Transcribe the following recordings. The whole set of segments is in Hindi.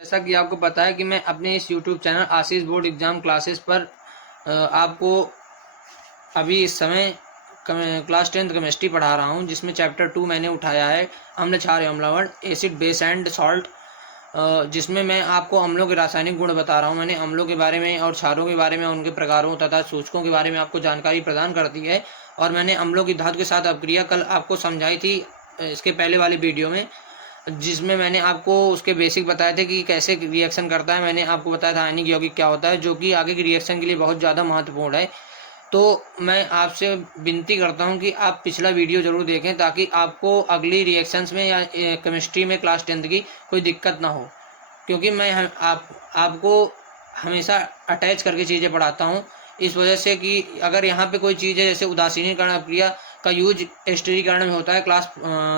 जैसा कि आपको पता है कि मैं अपने इस यूट्यूब चैनल आशीष बोर्ड एग्ज़ाम क्लासेस पर आपको अभी इस समय क्लास 10th केमिस्ट्री पढ़ा रहा हूं, जिसमें चैप्टर 2 मैंने उठाया है अम्ल क्षार एवं लवण, एसिड बेस एंड सॉल्ट, जिसमें मैं आपको अम्लों के रासायनिक गुण बता रहा हूं। मैंने अम्लों के बारे में और क्षारों के बारे में, उनके प्रकारों तथा सूचकों के बारे में आपको जानकारी प्रदान कर दी है। और मैंने अम्लों की धातु के साथ अपक्रिया कल आपको समझाई थी इसके पहले वाली वीडियो में, जिसमें मैंने आपको उसके बेसिक बताए थे कि कैसे रिएक्शन करता है। मैंने आपको बताया था आयनिक यौगिक क्या होता है, जो कि आगे की रिएक्शन के लिए बहुत ज़्यादा महत्वपूर्ण है। तो मैं आपसे विनती करता हूं कि आप पिछला वीडियो ज़रूर देखें, ताकि आपको अगली रिएक्शंस में या केमिस्ट्री में क्लास 10th की कोई दिक्कत ना हो, क्योंकि मैं आपको हमेशा अटैच करके चीज़ें पढ़ाता हूँ। इस वजह से कि अगर यहाँ पे कोई चीज़ है, जैसे उदासीनीकरण अपक्रिया का यूज स्थिरीकरण में होता है क्लास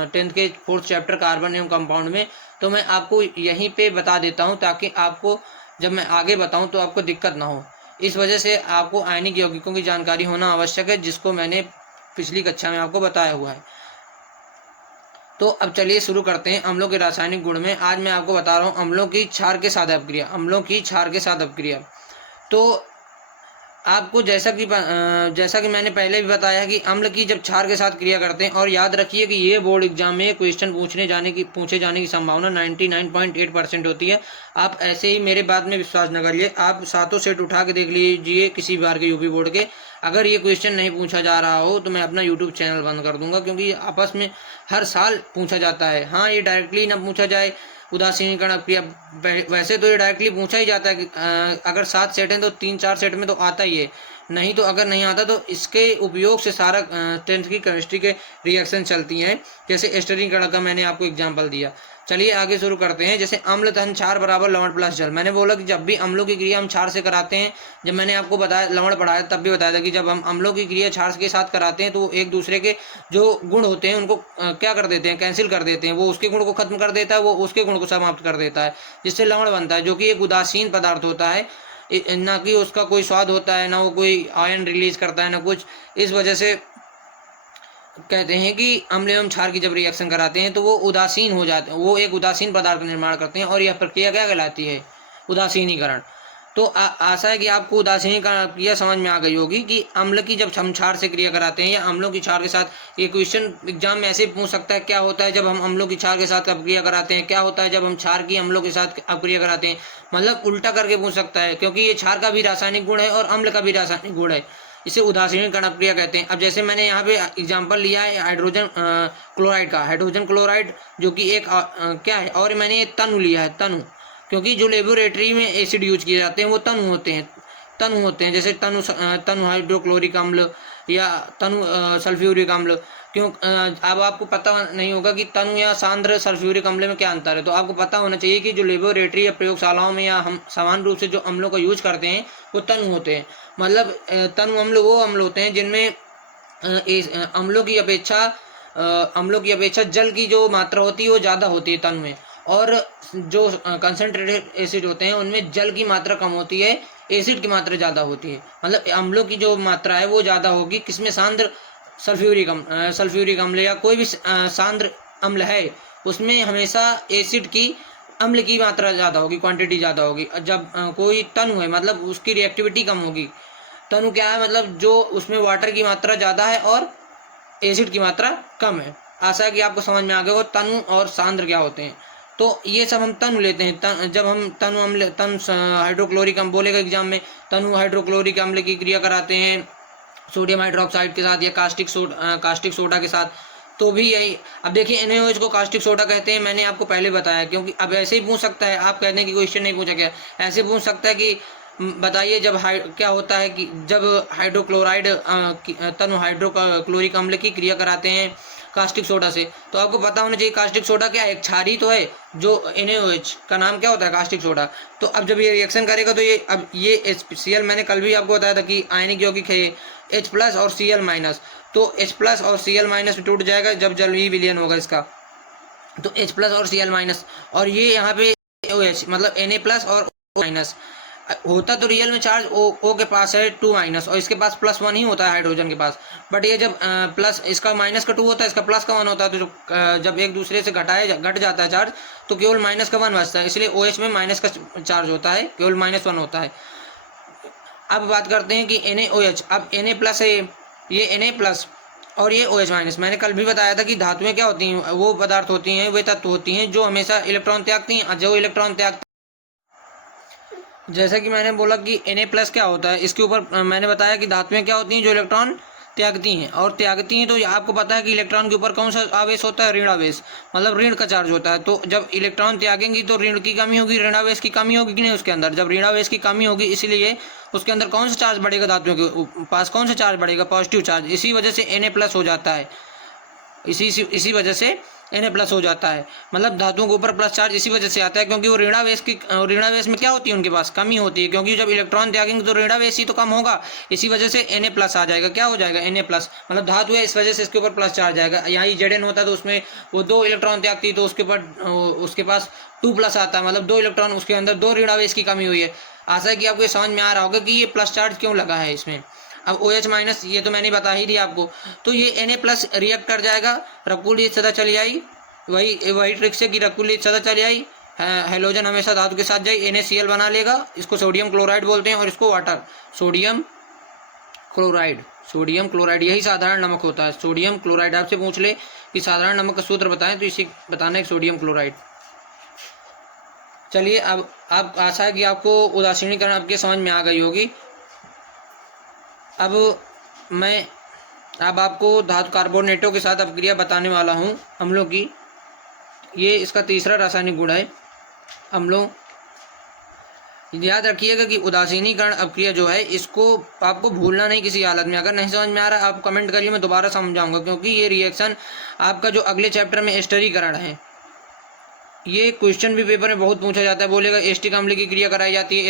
10th के 4th चैप्टर कार्बन एवं कंपाउंड में, तो मैं आपको यहीं पे बता देता हूँ, ताकि आपको जब मैं आगे बताऊँ तो आपको दिक्कत ना हो। इस वजह से आपको आयनिक यौगिकों की जानकारी होना आवश्यक है, जिसको मैंने पिछली कक्षा में आपको बताया हुआ है। तो अब चलिए शुरू करते हैं अम्लों के रासायनिक गुण में। आज मैं आपको बता रहा हूँ अम्लों की क्षार के साथ अपक्रिया। अम्लों की क्षार के साथ अपक्रिया, तो आपको जैसा कि मैंने पहले भी बताया कि अम्ल की जब क्षार के साथ क्रिया करते हैं, और याद रखिए कि ये बोर्ड एग्जाम में क्वेश्चन पूछे जाने की संभावना 99.8% होती है। आप ऐसे ही मेरे बात में विश्वास न करिए, आप सातों सेट उठा के देख लीजिए किसी बार के यूपी बोर्ड के। अगर ये क्वेश्चन नहीं पूछा जा रहा हो तो मैं अपना यूट्यूब चैनल बंद कर दूंगा, क्योंकि आपस में हर साल पूछा जाता है। हाँ, ये डायरेक्टली ना पूछा जाए उदासीनीकरण अपक्रिया, वैसे तो ये डायरेक्टली पूछा ही जाता है कि अगर 7 सेट हैं तो 3-4 सेट में तो आता ही है। नहीं तो अगर नहीं आता तो इसके उपयोग से सारा 10th की केमिस्ट्री के रिएक्शन चलती हैं, जैसे स्टीयरिंग का मैंने आपको एग्जांपल दिया। चलिए आगे शुरू करते हैं। जैसे अम्ल धन क्षार बराबर लवण प्लस जल, मैंने बोला कि जब भी अम्लों की क्रिया हम क्षार से कराते हैं, जब मैंने आपको बताया लवण पढ़ाया तब भी बताया था कि जब हम अम्लों की क्रिया क्षार के साथ कराते हैं तो एक दूसरे के जो गुण होते हैं उनको क्या कर देते हैं, कैंसिल कर देते हैं। वो उसके गुण को खत्म कर देता है, वो उसके गुण को समाप्त कर देता है, जिससे लवण बनता है, जो कि एक उदासीन पदार्थ होता है। ना कि उसका कोई स्वाद होता है, ना वो कोई आयन रिलीज करता है, ना कुछ। इस वजह से कहते हैं कि अम्ल एवं क्षार की जब रिएक्शन कराते हैं तो वो उदासीन हो जाते हैं, वो एक उदासीन पदार्थ का निर्माण करते हैं, और यह प्रक्रिया क्या कहलाती है, उदासीनीकरण। तो आशा है कि आपको उदासीनीकरण क्रिया समझ में आ गई होगी कि अम्ल की जब हम क्षार से क्रिया कराते हैं या अम्लों की क्षार के साथ। ये क्वेश्चन एग्जाम में ऐसे पूछ सकता है, क्या होता है जब हम अम्लों की क्षार के साथ अपक्रिया कराते हैं, क्या होता है जब हम क्षार की अम्लों के साथ अपक्रिया कराते हैं, मतलब उल्टा करके पूछ सकता है, क्योंकि ये क्षार का भी रासायनिक गुण है और अम्ल का भी रासायनिक गुण है। इसे उदासीनीकरण अपक्रिया कहते हैं। अब जैसे मैंने यहाँ पे एग्जांपल लिया है हाइड्रोजन क्लोराइड का, हाइड्रोजन क्लोराइड जो कि एक क्या है, और मैंने ये तनु लिया है, तनु, क्योंकि जो लेबोरेटरी में एसिड यूज किए जाते हैं वो तनु होते हैं, जैसे तनु हाइड्रोक्लोरिक अम्ल या तनु सल्फ्यूरिक अम्ल। क्यों अब आपको पता नहीं होगा कि तनु या सांद्र सल्फ्यूरिक अम्ल में क्या अंतर है, तो आपको पता होना चाहिए कि जो लेबोरेटरी या प्रयोगशालाओं में या हम सामान्य रूप से जो अम्लों का यूज करते हैं वो तनु होते हैं। मतलब तनु अम्ल वो अम्ल होते हैं जिनमें अम्लों की अपेक्षा जल की जो मात्रा होती है वो ज़्यादा होती है तनु में, और जो कंसनट्रेटेड एसिड होते हैं उनमें जल की मात्रा कम होती है, एसिड की मात्रा ज़्यादा होती है। मतलब अम्लों की जो मात्रा है वो ज़्यादा होगी किसमें, सांद्र सल्फ्यूरिक अम्ल या कोई भी सांद्र अम्ल है, उसमें हमेशा एसिड की अम्ल की मात्रा ज़्यादा होगी, क्वांटिटी ज़्यादा होगी। जब कोई तनु है मतलब उसकी रिएक्टिविटी कम होगी। तनु क्या है, मतलब जो उसमें वाटर की मात्रा ज़्यादा है और एसिड की मात्रा कम है। आशा है कि आपको समझ में आ गया हो तनु और सांद्र क्या होते हैं। तो ये सब हम तनु लेते हैं। जब हम तनु हाइड्रोक्लोरिक अम्ल बोलेगा एग्जाम में, तनु हाइड्रोक्लोरिक अम्ल की क्रिया कराते हैं सोडियम हाइड्रोक्साइड के साथ या कास्टिक सोडा के साथ, तो भी यही। अब देखिए NaOH को कास्टिक सोडा कहते हैं, मैंने आपको पहले बताया, क्योंकि अब ऐसे ही पूछ सकता है, आप कहते हैं कि क्वेश्चन नहीं पूछा गया, ऐसे पूछ सकता है कि बताइए जब क्या होता है कि जब हाइड्रोक्लोराइड तनु हाइड्रोक्लोरिक अम्ल की क्रिया कराते हैं कास्टिक सोडा से, तो आपको पता होना चाहिए कास्टिक सोडा क्या है, एक क्षारी तो है। जो NaOH का नाम क्या होता है, कास्टिक सोडा। तो अब जब ये रिएक्शन करेगा तो ये HCl, मैंने कल भी आपको बताया था कि आयनिक यौगिक है H+ और Cl-, तो H+ और Cl- टूट जाएगा जब जल ही विलयन होगा इसका, तो H+ और Cl-, और ये यहाँ पे OH मतलब Na+ और O-। होता तो रियल में चार्ज ओ के पास है 2- और इसके पास +1 ही होता है हाइड्रोजन के पास। बट ये जब प्लस इसका -2 होता है, इसका +1 होता है, तो जब एक दूसरे से घट जाता है चार्ज तो केवल -1 बचता है, इसलिए OH में माइनस का चार्ज होता है, केवल -1 होता है। अब बात करते हैं कि NaOH। अब Na+ है, ये Na+ और ये OH-। मैंने कल भी बताया था कि धातुएं क्या होती हैं, वो पदार्थ होती हैं, वे तत्व होती हैं जो हमेशा इलेक्ट्रॉन त्यागती हैं। जो इलेक्ट्रॉन त्यागती, जैसा कि मैंने बोला कि Na+ क्या होता है, इसके ऊपर मैंने बताया कि धातुएं क्या होती हैं जो इलेक्ट्रॉन त्यागती हैं, और त्यागती हैं तो आपको पता है कि इलेक्ट्रॉन के ऊपर कौन सा आवेश होता है, ऋण आवेश, मतलब ऋण का चार्ज होता है। तो जब इलेक्ट्रॉन त्यागेंगी तो ऋण की कमी होगी, ऋण आवेश की कमी होगी कि नहीं उसके अंदर। जब ऋण आवेश की कमी होगी, इसलिए उसके अंदर कौन सा चार्ज बढ़ेगा, धातुओं के पास कौन सा चार्ज बढ़ेगा, पॉजिटिव चार्ज। इसी वजह से Na+ हो जाता है, इसी वजह से Na+ हो जाता है, मतलब धातुओं के ऊपर प्लस चार्ज इसी वजह से आता है, क्योंकि वो ऋणावेश में क्या होती है, उनके पास कमी होती है, क्योंकि जब इलेक्ट्रॉन त्यागेंगे तो ऋणावेश ही तो कम होगा, इसी वजह से Na+ आ जाएगा। क्या हो जाएगा, Na+, मतलब धातु है, इस वजह से इसके ऊपर प्लस चार्ज आएगा। यहाँ Zn होता है तो उसमें वो 2 इलेक्ट्रॉन त्यागती है, तो उसके पास 2+ आता है, मतलब 2 इलेक्ट्रॉन, उसके अंदर 2 ऋणावेश की कमी हुई है। आशा है कि आपको ये समझ में आ रहा होगा कि ये प्लस चार्ज क्यों लगा है इसमें। अब OH- ये तो मैंने बता ही दिया आपको। तो ये Na+ रिएक्ट कर जाएगा, रकुल सतह चली आई, वही ट्रिक से कि रकुल सतह चली आई, हेलोजन हमेशा धातु के साथ जाए, NaCl बना लेगा, इसको सोडियम क्लोराइड बोलते हैं, और इसको वाटर, सोडियम क्लोराइड यही साधारण नमक होता है। सोडियम क्लोराइड आपसे पूछ ले कि साधारण नमक का सूत्र बताएं, तो इसे बताना है सोडियम क्लोराइड। चलिए, अब आप आशा है कि आपको उदासीनीकरण आपके समझ में आ गई होगी। अब आपको धातु कार्बोनेटों के साथ अपक्रिया बताने वाला हूँ, अम्लों की। ये इसका तीसरा रासायनिक गुण है, अम्लों। याद रखिएगा कि उदासीनीकरण अपक्रिया जो है, इसको आपको भूलना नहीं किसी हालत में। अगर नहीं समझ में आ रहा है आप कमेंट करिए, मैं दोबारा समझाऊंगा, क्योंकि ये रिएक्शन आपका जो अगले चैप्टर में एस्टरीकरण है, ये क्वेश्चन भी पेपर में बहुत पूछा जाता है। बोलेगा एस्टिक अम्ल की क्रिया कराई जाती है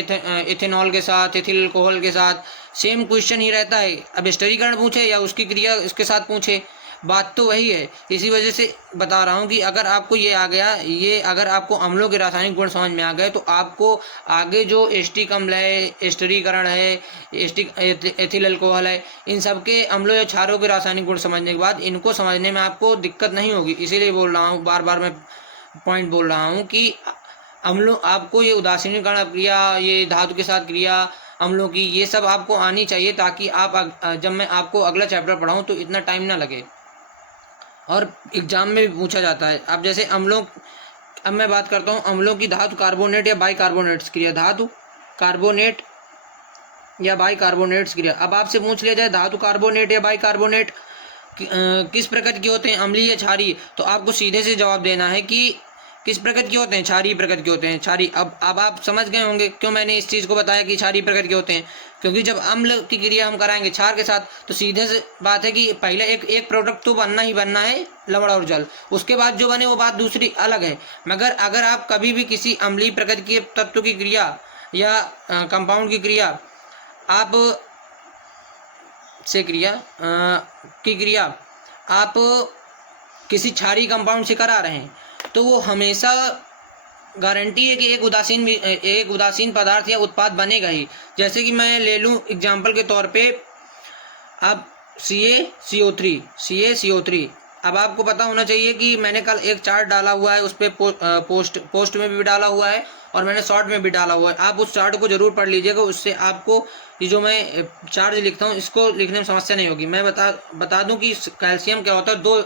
इथेनॉल के साथ, एथिल अल्कोहल के साथ, सेम क्वेश्चन ही रहता है। अब एस्टरीकरण पूछे या उसकी क्रिया इसके साथ पूछे, बात तो वही है। इसी वजह से बता रहा हूँ कि अगर आपको ये आ गया, ये अगर आपको अम्लों के रासायनिक गुण समझ में आ गए, तो आपको आगे जो एस्टिक अम्ल है, एस्टरीकरण है, एथिल अल्कोहल है, इन सब के अम्लों या क्षारों के रासायनिक गुण समझने के बाद इनको समझने में आपको दिक्कत नहीं होगी। इसीलिए बोल रहा हूँ, बार बार मैं पॉइंट बोल रहा हूँ कि अम्लों, आपको ये उदासीनीकरण क्रिया, ये धातु के साथ क्रिया अम्लों की, ये सब आपको आनी चाहिए, ताकि आप जब मैं आपको अगला चैप्टर पढ़ाऊँ तो इतना टाइम ना लगे, और एग्जाम में भी पूछा जाता है। अब जैसे अम्लों, अब मैं बात करता हूँ अम्लों की धातु कार्बोनेट या बाइकार्बोनेट्स क्रिया, धातु कार्बोनेट या बाइकार्बोनेट्स क्रिया। अब आपसे पूछ लिया जाए धातु कार्बोनेट या बाइकार्बोनेट किस प्रकृति के होते हैं, अम्लीय या क्षारीय, तो आपको सीधे से जवाब देना है कि किस प्रकृति के होते हैं, क्षारीय प्रकृति के होते हैं, क्षारीय। अब आप समझ गए होंगे क्यों मैंने इस चीज़ को बताया कि क्षारीय प्रकृति के होते हैं, क्योंकि जब अम्ल की क्रिया हम कराएंगे क्षार के साथ, तो सीधे से बात है कि पहले एक प्रोडक्ट तो बनना ही बनना है, लवण और जल, उसके बाद जो बने वो बात दूसरी अलग है। मगर अगर आप कभी भी किसी अम्लीय प्रकृति के तत्व की क्रिया या कंपाउंड की क्रिया आप आप किसी क्षारीय कंपाउंड से करा रहे हैं, तो वो हमेशा गारंटी है कि एक उदासीन पदार्थ या उत्पाद बनेगा ही। जैसे कि मैं ले लूँ एग्जाम्पल के तौर पे, अब CaCO3। अब आपको पता होना चाहिए कि मैंने कल एक चार्ट डाला हुआ है, उस पर पोस्ट में भी डाला हुआ है और मैंने शॉर्ट में भी डाला हुआ है। आप उस चार्ट को जरूर पढ़ लीजिएगा, उससे आपको ये जो मैं चार्ज लिखता हूँ इसको लिखने में समस्या नहीं होगी। मैं बता दूं कि कैल्शियम क्या होता है,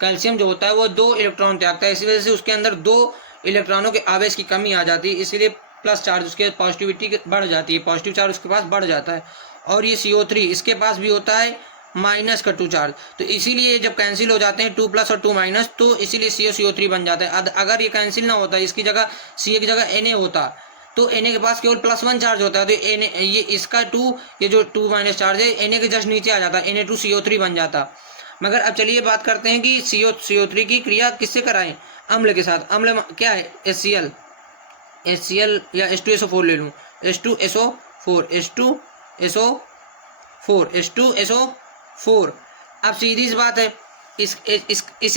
कैल्शियम जो होता है वो 2 इलेक्ट्रॉन त्यागता है, इसी वजह से उसके अंदर 2 इलेक्ट्रॉनों के आवेश की कमी आ जाती है, इसीलिए प्लस चार्ज उसके पॉजिटिविटी बढ़ जाती है, पॉजिटिव चार्ज उसके पास बढ़ जाता है। और ये CO3 इसके पास भी होता है -2 चार्ज, तो इसीलिए जब कैंसिल हो जाते हैं 2+ और 2-, तो इसीलिए CO3 बन जाता है। अगर ये कैंसिल ना होता, इसकी जगह Ca की जगह Na होता, तो Na के पास केवल +1 चार्ज होता है, तो ये इसका 2, ये जो 2- चार्ज है Na के जस्ट नीचे आ जाता, Na2CO3 बन जाता। मगर अब चलिए बात करते हैं कि CO3 की क्रिया किससे कराएं, अम्ल के साथ। अम्ल क्या है, HCl या H2SO4 ले लूँ, H2SO4। अब सीधी सी बात है, इस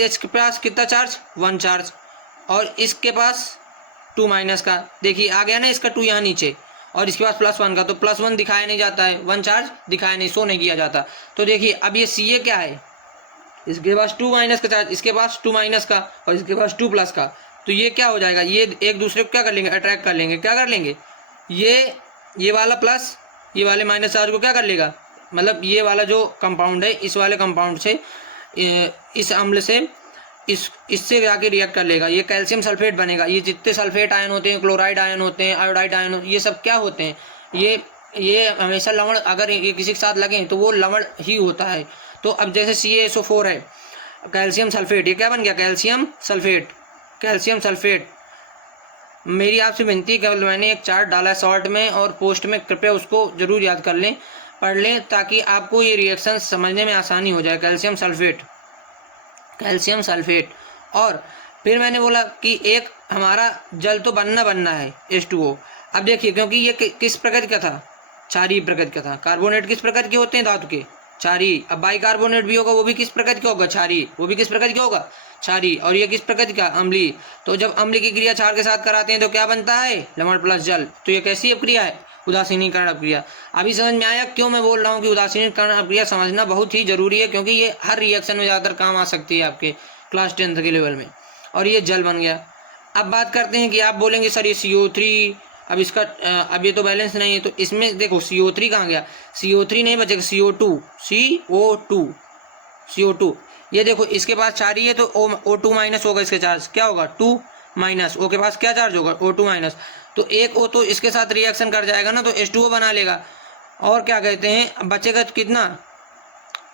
H के पास कितना चार्ज, 1 चार्ज, और इसके पास 2- का, देखिए आ गया ना इसका 2 यहाँ नीचे, और इसके पास +1 का, तो +1 दिखाया नहीं जाता है, 1 चार्ज दिखाया नहीं, शो नहीं किया जाता। तो देखिए अब ये Ca क्या है, इसके पास 2 माइनस का चार्ज, इसके पास 2 माइनस का और इसके पास 2 प्लस का। तो ये क्या हो जाएगा, ये एक दूसरे को क्या कर लेंगे, अट्रैक्ट कर लेंगे। क्या कर लेंगे, ये वाला प्लस ये वाले माइनस चार्ज को क्या कर लेगा, मतलब ये वाला जो कंपाउंड है इस वाले कंपाउंड से इस अम्ल से इससे जाके रिएक्ट कर लेगा, ये कैल्शियम सल्फेट बनेगा। ये जितने सल्फेट आयन होते हैं, क्लोराइड आयन होते हैं, आयोडाइड आयन, ये सब क्या होते हैं, ये हमेशा लवण, अगर ये किसी के साथ लगें तो वो लवण ही होता है। तो अब जैसे CaSO4 है, कैल्शियम सल्फेट, ये क्या बन गया, कैल्शियम सल्फेट। कैल्शियम सल्फेट, मेरी आपसे विनती, केवल मैंने एक चार्ट डाला है शॉर्ट में और पोस्ट में, कृपया उसको जरूर याद कर लें, पढ़ लें, ताकि आपको ये रिएक्शन समझने में आसानी हो जाए। Calcium sulphate, calcium sulphate. और फिर मैंने बोला कि एक हमारा जल तो बनना है H2O। अब देखिए, क्योंकि ये किस प्रकृति का था, क्षारीय प्रकृति का था। कार्बोनेट किस प्रकृति के होते हैं, धातु के, क्षारीय। अब बाइकार्बोनेट भी होगा, वो भी किस प्रकृति का होगा, क्षारीय। वो भी किस प्रकृति का होगा, क्षारीय। और ये किस प्रकृति का, अम्लीय। तो जब अम्ल की क्रिया क्षार के साथ कराते हैं तो क्या बनता है, लवण प्लस जल। तो ये कैसी अपक्रिया है, उदासीनीकरण अपक्रिया। अभी समझ में आया क्यों मैं बोल रहा हूँ कि उदासीनीकरण अपक्रिया समझना बहुत ही जरूरी है, क्योंकि ये हर रिएक्शन में ज़्यादातर काम आ सकती है आपके क्लास 10th के लेवल में। और ये जल बन गया। अब बात करते हैं कि आप बोलेंगे सर ये CO3, अब इसका अब ये तो बैलेंस नहीं है, तो इसमें देखो CO3 कहाँ गया, CO3 नहीं बचेगा, CO2। ये देखो इसके पास क्षारीय है तो O2 माइनस होगा, इसके चार्ज क्या होगा, 2 माइनस। O के पास क्या चार्ज होगा, O2 माइनस। तो एक O तो इसके साथ रिएक्शन कर जाएगा ना, तो H2O बना लेगा। और क्या कहते हैं, बचेगा कितना,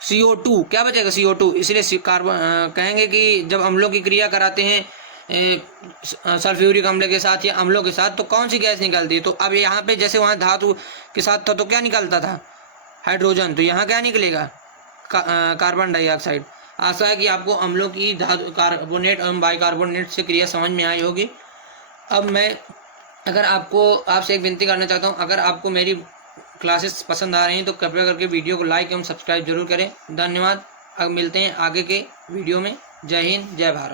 CO2। क्या बचेगा, CO2। इसलिए कार्बन कहेंगे कि जब अम्लों की क्रिया कराते हैं सल्फ्यूरिक अम्ल के साथ या अम्लों के साथ, तो कौन सी गैस निकलती है। तो अब यहाँ पे जैसे वहाँ धातु के साथ था तो क्या निकलता था, हाइड्रोजन। तो यहाँ क्या निकलेगा, कार्बन डाइऑक्साइड। आशा है कि आपको अम्लों की धातु कार्बोनेट एवं बाइकार्बोनेट से क्रिया समझ में आई होगी। अब मैं आपसे एक विनती करना चाहता हूँ, अगर आपको मेरी क्लासेस पसंद आ रही हैं तो कृपया करके वीडियो को लाइक एवं सब्सक्राइब जरूर करें। धन्यवाद। अब मिलते हैं आगे के वीडियो में। जय हिंद, जय भारत।